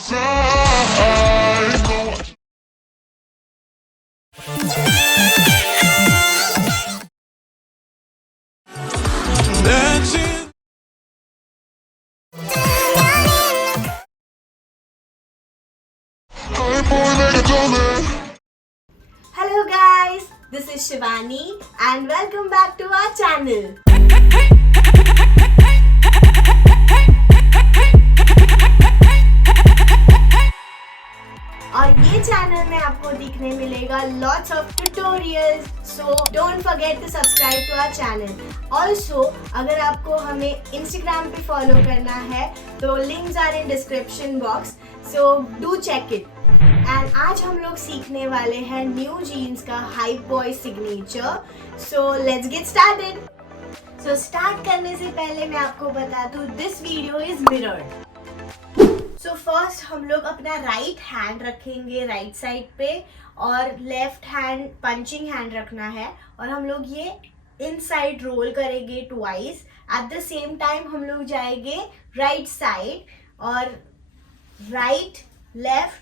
Hello guys, this is Shivani and welcome back to our channel. और ये channel में आपको दिखने मिलेगा lots of tutorials, so don't forget to subscribe to our channel. Also, अगर आपको हमें Instagram पे follow करना है तो links are in description box, so do check it. And आज हम लोग सीखने वाले हैं NewJeans का hype boy signature. So let's get started. So start करने से पहले मैं आपको बता दूँ this video is mirrored. So first हम लोग अपना राइट हैंड रखेंगे राइट साइड पे और लेफ्ट हैंड पंचिंग हैंड रखना है और हम लोग ये इनसाइड रोल करेंगे twice. Eight the same time हम लोग जाएंगे राइट साइड और राइट लेफ्ट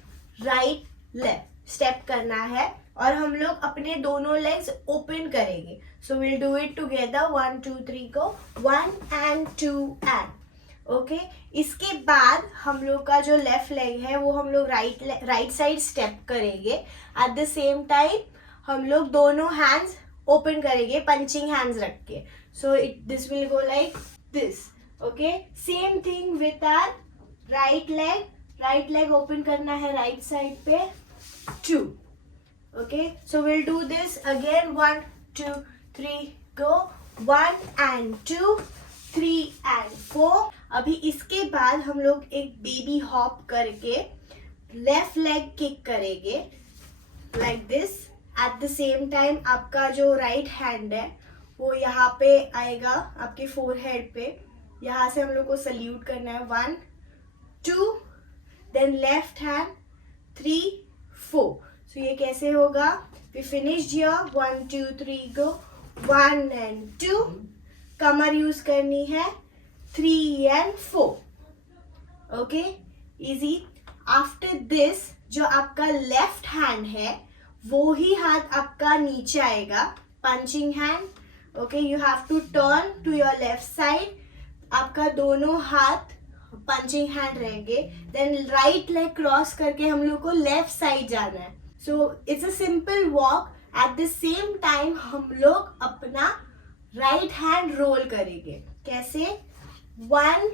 स्टेप करना है और हम लोग अपने दोनों लेग्स ओपन करेंगे. सो विल डू इट टुगेदर 1 2 3 को 1 and 2 and ओके. इसके बाद हम लोग का जो लेफ्ट लेग है वो हम लोग राइट साइड स्टेप करेंगे. एट द सेम टाइम हम लोग दोनों हैंड्स ओपन करेंगे पंचिंग हैंड्स रख के. So this will go like this. Okay, same thing with our right leg open करना है राइट साइड पे 2. Okay, so will do this again 1 2 3 गो 1 and 2 3 and 4. अभी इसके बाद हम लोग एक बेबी हॉप करके लेफ्ट लेग किक करेंगे like this. Eight the same time आपका जो राइट हैंड है वो यहाँ पे आएगा आपके फोरहेड पे. यहाँ से हम लोग को सल्यूट करना है 1 2 देन लेफ्ट हैंड 3 4. सो ये कैसे होगा? वी फिनिश्ड हियर 1 2 3 गो 1 and 2. कमर यूज करनी है 3 and 4. Okay, easy. After this जो आपका लेफ्ट हैंड है वो ही हाथ आपका नीचे आएगा punching hand. Okay, you have to turn to your left side. आपका दोनों हाथ पंचिंग हैंड रहेंगे. देन राइट लेग क्रॉस करके हम लोग को लेफ्ट साइड जाना है. So it's a simple walk. At the same time हम लोग अपना राइट हैंड रोल करेंगे. कैसे? 1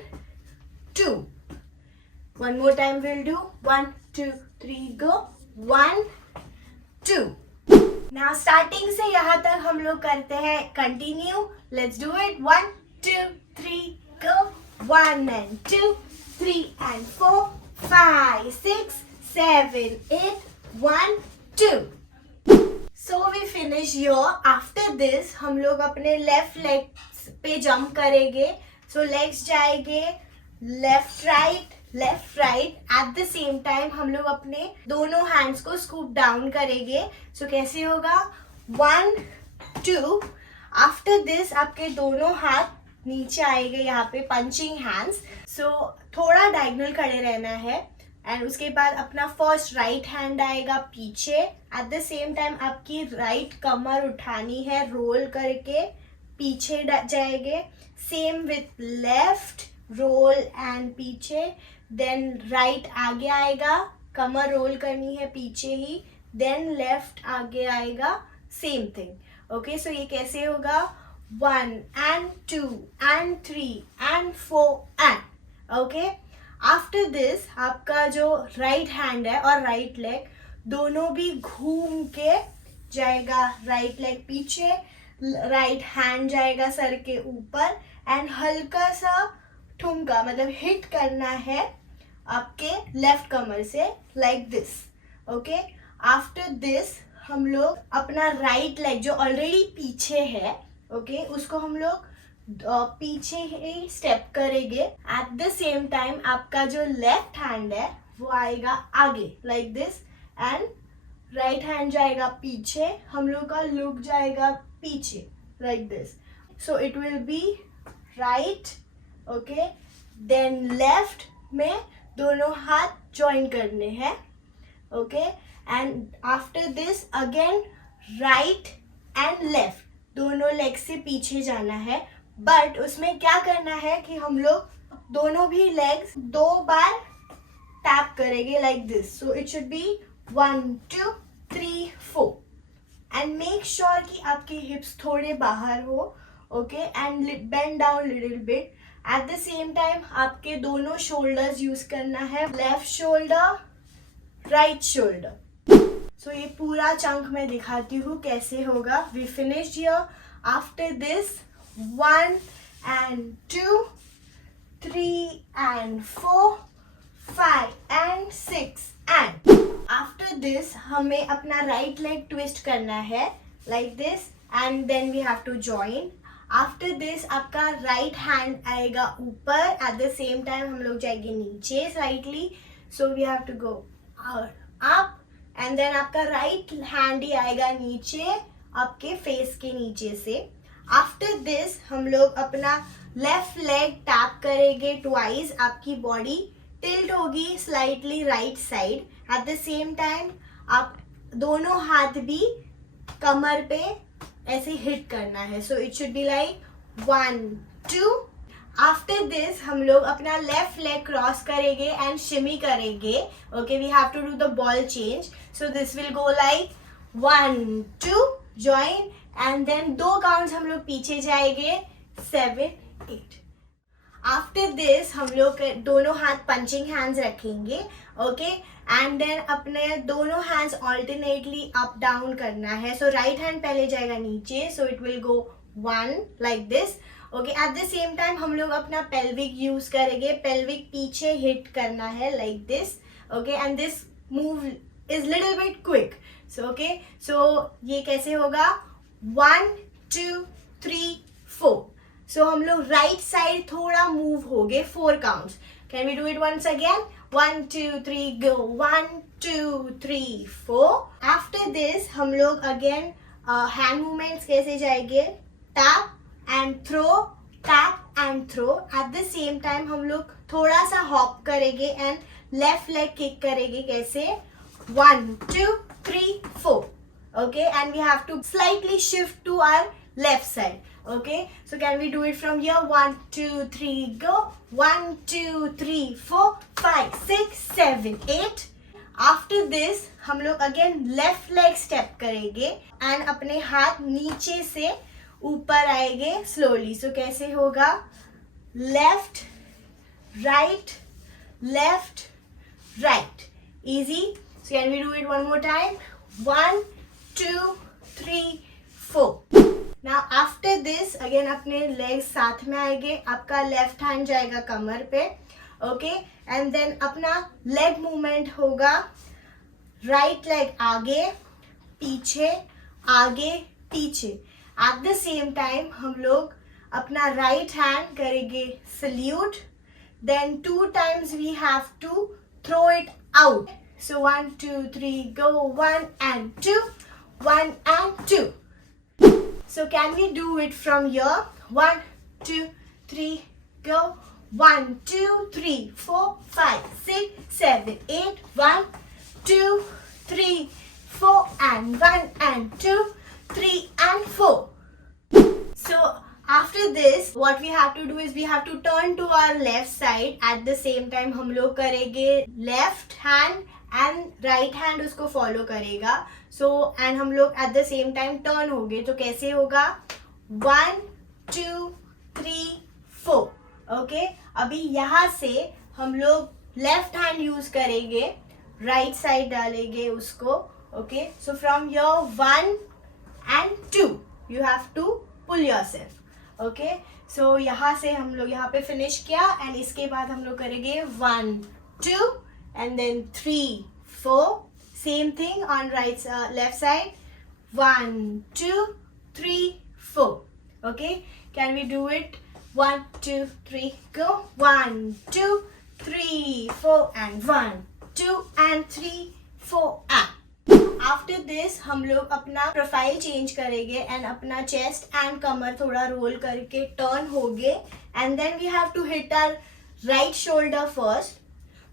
2. One more time will do 1 2 3 गो 1 2. नाउ स्टार्टिंग से यहाँ तक हम लोग करते हैं कंटिन्यू. लेट्स डू इट 1 2 3 गो 1 and 2 3 and 4 5 6 7 8 1 2. So we finish here. After this हम लोग अपने लेफ्ट लेग पे जंप करेंगे. सो लेग्स जाएंगे left right. Eight the same time हम लोग अपने दोनों हैंड्स को स्कूप डाउन करेंगे. सो कैसे होगा? 1 2. आफ्टर दिस आपके दोनों हाथ नीचे आएंगे यहाँ पे पंचिंग हैंड्स. सो थोड़ा डायगोनल खड़े रहना है एंड उसके बाद अपना फर्स्ट राइट हैंड आएगा पीछे. एट द सेम टाइम आपकी राइट कमर उठानी है रोल करके पीछे जाएंगे. Same with left roll and पीछे. देन राइट आगे आएगा कमर रोल करनी है पीछे ही. देन लेफ्ट आगे आएगा सेम थिंग. ओके, सो ये कैसे होगा? 1 and 2 and 3 and 4 and. Okay, after this आपका जो राइट हैंड है और राइट लेग दोनों भी घूम के जाएगा. राइट लेग पीछे, राइट हैंड जाएगा सर के ऊपर एंड हल्का सा ठुमका मतलब हिट करना है आपके लेफ्ट कमर से like this. Okay, after this हम लोग अपना राइट लेग जो ऑलरेडी पीछे है उसको हम लोग पीछे ही स्टेप करेंगे. एट द सेम टाइम आपका जो लेफ्ट हैंड है वो आएगा आगे like this and right hand जाएगा पीछे. हम लोग का लुक जाएगा पीछे like this. So it will be right. Okay, then left में दोनों हाथ ज्वाइन करने हैं. Okay, and after this again right and left दोनों लेग से पीछे जाना है. बट उसमें क्या करना है कि हम लोग दोनों भी लेग्स 2 बार टैप करेंगे like this. So it should be 1 2 3 4 and make sure कि आपके हिप्स थोड़े बाहर हो. Okay, and bend down little bit. At the same time आपके दोनों शोल्डर्स यूज करना है. Left shoulder, right shoulder. So ये पूरा चंक मैं दिखाती हूँ कैसे होगा. We finished here. After this 1 and 2 3 and 4 5 and 6 and after this हमें अपना राइट लेग ट्विस्ट करना है like this and then we have to join. After this आपका राइट हैंड आएगा ऊपर. एट द सेम टाइम हम लोग जाएंगे नीचे slightly. So we have to go up and then आपका राइट हैंड ही आएगा नीचे आपके फेस के नीचे से. आफ्टर दिस हम लोग अपना लेफ्ट लेग टैप करेंगे ट्वाइस. आपकी बॉडी टिल्ट होगी slightly right side. Eight the same time आप दोनों हाथ भी कमर पे ऐसे हिट करना है. So it should be like 1 2. After this हम लोग अपना लेफ्ट लेग क्रॉस करेंगे एंड शिमी करेंगे. Okay, we have to do the ball change. So this will go like 1 2 join and then 2 counts हम लोग पीछे जाएंगे 7 8. आफ्टर दिस हम लोग दोनों हाथ पंचिंग हैंड्स रखेंगे. ओके, एंड देन अपने दोनों हैंड्स ऑल्टरनेटली अप डाउन करना है. सो राइट हैंड पहले जाएगा नीचे. So it will go 1 like this. Okay, at the same time हम लोग अपना पेल्विक यूज करेंगे. पेल्विक पीछे हिट करना है like this. Okay, and this move is little bit quick. So okay, so ये कैसे होगा 1 2 3 4. सो हम लोग राइट साइड थोड़ा मूव हो गए 4 counts. Can we do it once again 1 2 3 go 1 2 3 4. After this हम लोग अगेन हैंड मूवमेंट्स कैसे जाएंगे tap and throw tap and throw. At the same time हम लोग थोड़ा सा हॉप करेंगे एंड लेफ्ट लेग किक करेंगे. कैसे 1 2 3 4. Okay, and we have to slightly shift to our left side. Okay, so can we do it from here 1 2 3 go 1 2 3 4 5 6 7 8. after this हम लोग again left leg step करेंगे and अपने हाथ नीचे से ऊपर आएंगे स्लोली. सो कैसे होगा left right left right. Easy. So can we do it one more time 1 2 3 4. Now after this again अपने लेग्स साथ में आएंगे. आपका लेफ्ट हैंड जाएगा कमर पे. ओके, एंड देन अपना लेग मूवमेंट होगा राइट लेग आगे पीछे आगे पीछे. एट द सेम टाइम हम लोग अपना राइट हैंड करेंगे salute. Then 2 times we have to throw it out. So 1 2 3 go 1 and 2 1 and 2. So can we do it from here 1 2 3 go 1 2 3 4 5 6 7 8 1 2 3 4 and 1 and 2 3 and 4. So after this what we have to do is we have to turn to our left side. At the same time हम लोग करेंगे left hand and right hand उसको follow करेगा. So and हम लोग eight the same time turn हो गए. तो कैसे होगा 1 2 3 4. ओके, अभी यहाँ से हम लोग लेफ्ट हैंड यूज करेंगे. राइट साइड डालेंगे उसको. Okay, so from your 1 and 2 you have to pull yourself. Okay, so यहाँ से हम लोग यहाँ पे फिनिश किया एंड इसके बाद हम लोग करेंगे 1 2 and then 3 4. Same thing on left side 1 2 3 4. Okay, can we do it 1 2 3 go 1 2 3 4 and 1 2 and 3 4 and after this हम लोग अपना प्रोफाइल चेंज करेंगे एंड अपना चेस्ट एंड कमर थोड़ा रोल करके टर्न होगे and then we have to hit our right shoulder first.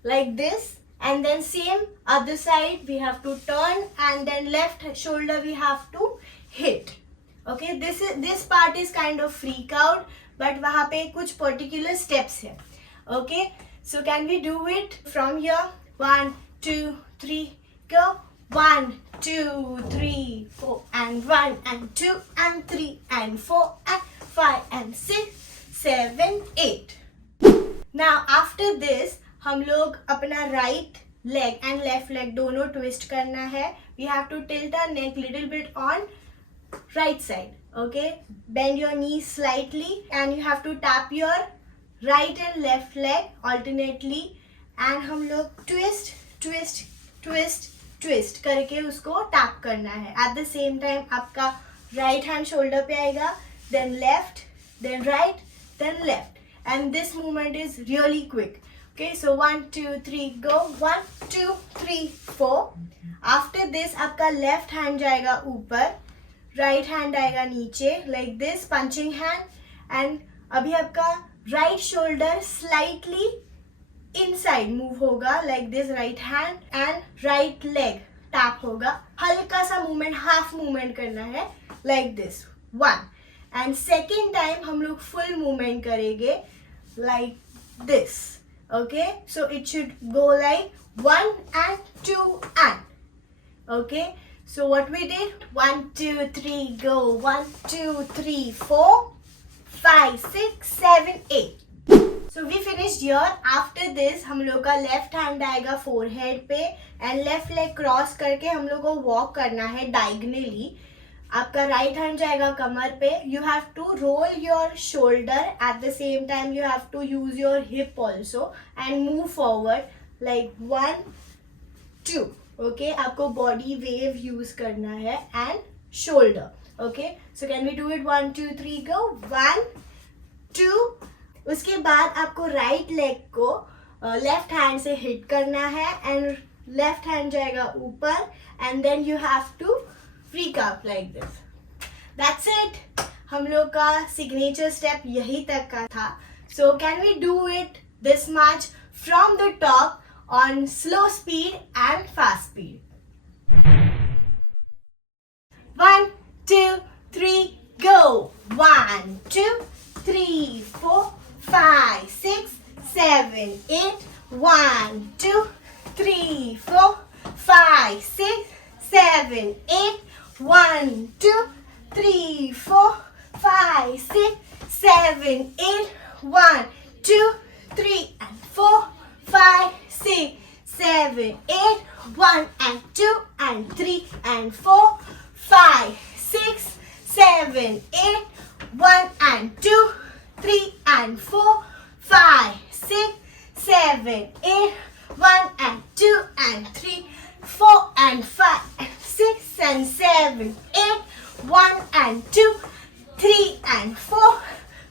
like this, and then same other side we have to turn, and then left shoulder we have to hit. Okay, this part is kind of freak out, but वहाँ पे कुछ particular steps है. Okay, so can we do it from here? 1 2 3 go. 1 2 3 4 and 1 and 2 and 3 and 4 and 5 and 6 7 8. Now after this हम लोग अपना right leg and left leg दोनों twist करना है. We have to tilt our neck little bit on right side. Okay, bend your knees slightly and you have to tap your right and left leg alternately, and हम लोग twist twist twist twist करके उसको tap करना है. At the same time आपका right hand shoulder पे आएगा, then left, then right, then left, and this movement is really quick. Okay, so 1 2 3 go. 1 2 3 4. After this आपका left hand जाएगा ऊपर, right hand आएगा नीचे, like this punching hand, and अभी आपका right shoulder slightly inside move होगा, like this right hand, and right leg tap होगा. हल्का सा movement, half movement करना है, like this. 1, and second time हम लोग full movement करेंगे, like this. Okay, so it should go like 1 and 2 and. Okay, so what we did, 1 2 3 go. 1 2 3 4 5 6 7 8. So we finished here. After this हम लोग का left hand आएगा forehead पे, and left leg cross करके हम लोग को walk करना है diagonally. आपका right hand जाएगा कमर पे. You have to roll your shoulder, at the same time you have to use your hip also and move forward like 1 2. Okay, आपको body wave use करना है and shoulder. Okay, so can we do it? 1 2 3 go. 1 2. उसके बाद आपको right leg को left hand से hit करना है, and left hand जाएगा ऊपर, and then you have to freak out like this. That's it. हम लोग का signature step यही तक का था. So can we do it this much from the top on slow speed and fast speed? 1 2 3 go. 1 2 3 4 5 6 7 8. 1 2 3 4 5 6 7 8. 1 2 3 4 5 6 7 8. 1 2 3 and 4 5 6 7 8. 1 and 2 and 3 and 4 5 6 7 8. 1 and 2 3 and 4 5 6 7 8. 1 and 2 and 3 4 and 5 and 6 and 7 8. 1 and 2 3 and 4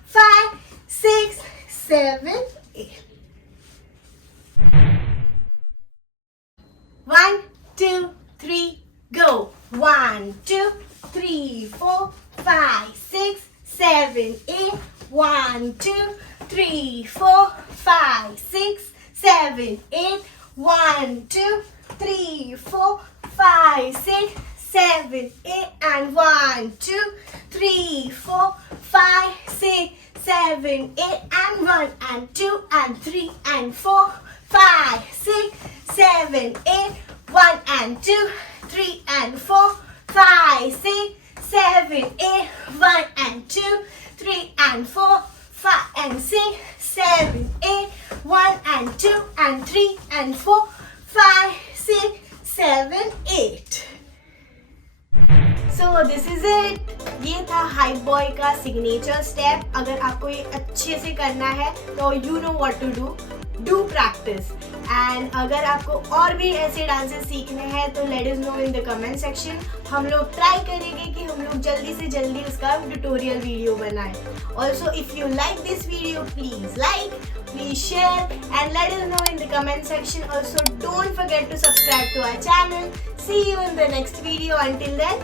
5 6 7 8. 1 2 3 go. 1 2 3 4 5 6 7 8. 1 2 3 4 5 6 7 8. 1 2 3 4 5 6 7 8. And 1 2 3 4 5 6 7 8. And 1 and 2 and 3 and 4 5 6 7 8. 1 and 2 3 and 4 5 6 7 8. 1 and 2 3 and 4 5 and 6 7 8. 1 and 2 and 3 and 4 5 6 7 8. So this is it. ये था hype boy का signature step. अगर आपको ये अच्छे से करना है तो you know what to do practice. And अगर आपको और भी ऐसे डांसेस सीखने हैं तो late us know in the comment section. हम लोग ट्राई करेंगे कि हम लोग जल्दी से जल्दी उसका ट्यूटोरियल वीडियो बनाएं. Also if you like this video please like, please share and let us know in the comment section. Also don't forget to subscribe to our channel. See you in the next video. Until then,